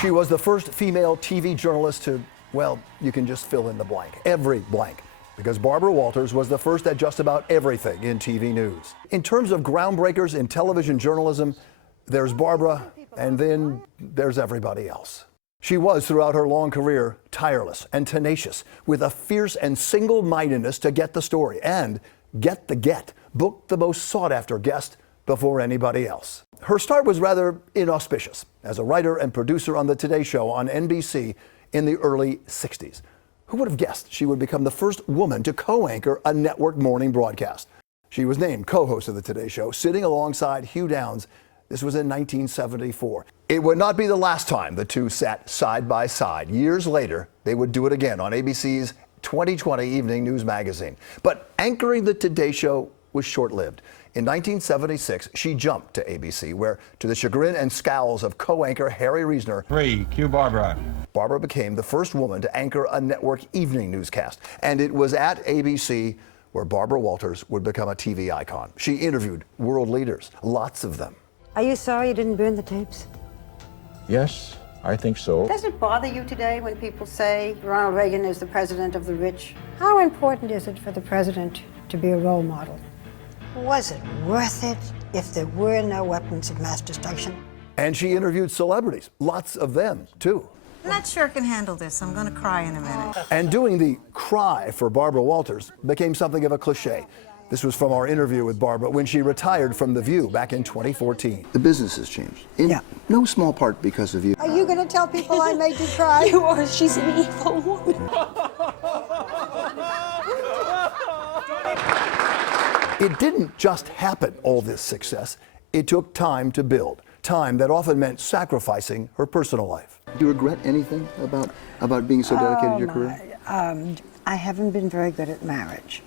She was the first female TV journalist to, well, you can just fill in the blank, every blank, because Barbara Walters was the first at just about everything in TV news. In terms of groundbreakers in television journalism, there's Barbara, and then there's everybody else. She was, throughout her long career, tireless and tenacious, with a fierce and single-mindedness to get the story and get the get, book the most sought-after guest before anybody else. Her start was rather inauspicious as a writer and producer on The Today Show on NBC in the early 60s. Who would have guessed she would become the first woman to co-anchor a network morning broadcast? She was named co-host of The Today Show, sitting alongside Hugh Downs. This was in 1974. It would not be the last time the two sat side by side. Years later, they would do it again on ABC's 2020 Evening News magazine. But anchoring The Today Show was short-lived. In 1976, she jumped to ABC, where, to the chagrin and scowls of co-anchor Harry Reasoner, Cue Barbara. Barbara became the first woman to anchor a network evening newscast. And it was at ABC where Barbara Walters would become a TV icon. She interviewed world leaders, lots of them. Are you sorry you didn't burn the tapes? Yes, I think so. Does it bother you today when people say Ronald Reagan is the president of the rich? How important is it for the president to be a role model? Was it worth it if there were no weapons of mass destruction? And she interviewed celebrities, lots of them, too. I'm not sure I can handle this. I'm going to cry in a minute. And doing the cry for Barbara Walters became something of a cliche. This was from our interview with Barbara when she retired from The View back in 2014. The business has changed, in no small part because of you. Are you going to tell people I made you cry? You are. She's an evil woman. It didn't just happen, all this success. It took time to build, time that often meant sacrificing her personal life. Do you regret anything about being so dedicated to your career? I haven't been very good at marriage.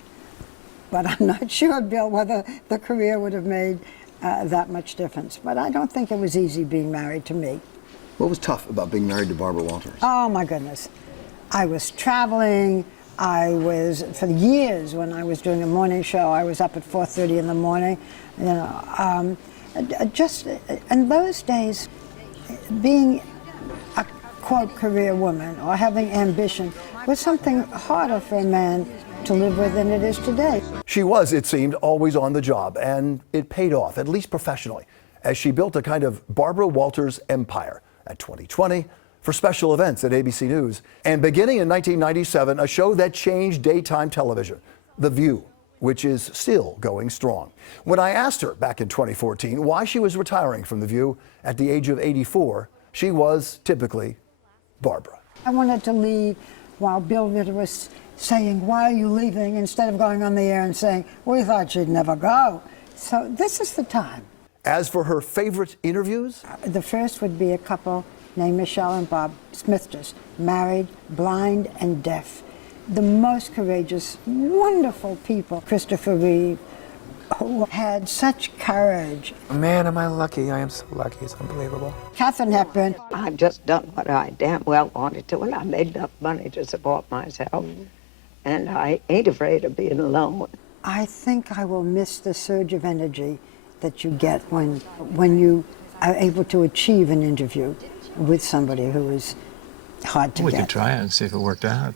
But I'm not sure, Bill, whether the career would have made that much difference. But I don't think it was easy being married to me. What was tough about being married to Barbara Walters? Oh, my goodness. I was traveling. For years when I was doing a morning show, I was up at 4:30 in the morning. You know, just in those days, being a, quote, career woman or having ambition was something harder for a man to live with than it is today. She was, it seemed, always on the job, and it paid off, at least professionally, as she built a kind of Barbara Walters empire. At 2020, for special events at ABC News, and beginning in 1997, a show that changed daytime television, The View, which is still going strong. When I asked her back in 2014 why she was retiring from The View at the age of 84, she was typically Barbara. I wanted to leave while Bill Ritter was saying, "Why are you leaving?" instead of going on the air and saying, "We thought she'd never go." So this is the time. As for her favorite interviews? The first would be a couple named Michelle and Bob Smithers, married, blind and deaf. The most courageous, wonderful people. Christopher Reeve, who had such courage. Man, am I lucky. I am so lucky. It's unbelievable. Katharine Hepburn. I've just done what I damn well wanted to, and I made enough money to support myself. And I ain't afraid of being alone. I think I will miss the surge of energy that you get when you are able to achieve an interview with somebody who is hard to get. We could try it and see if it worked out.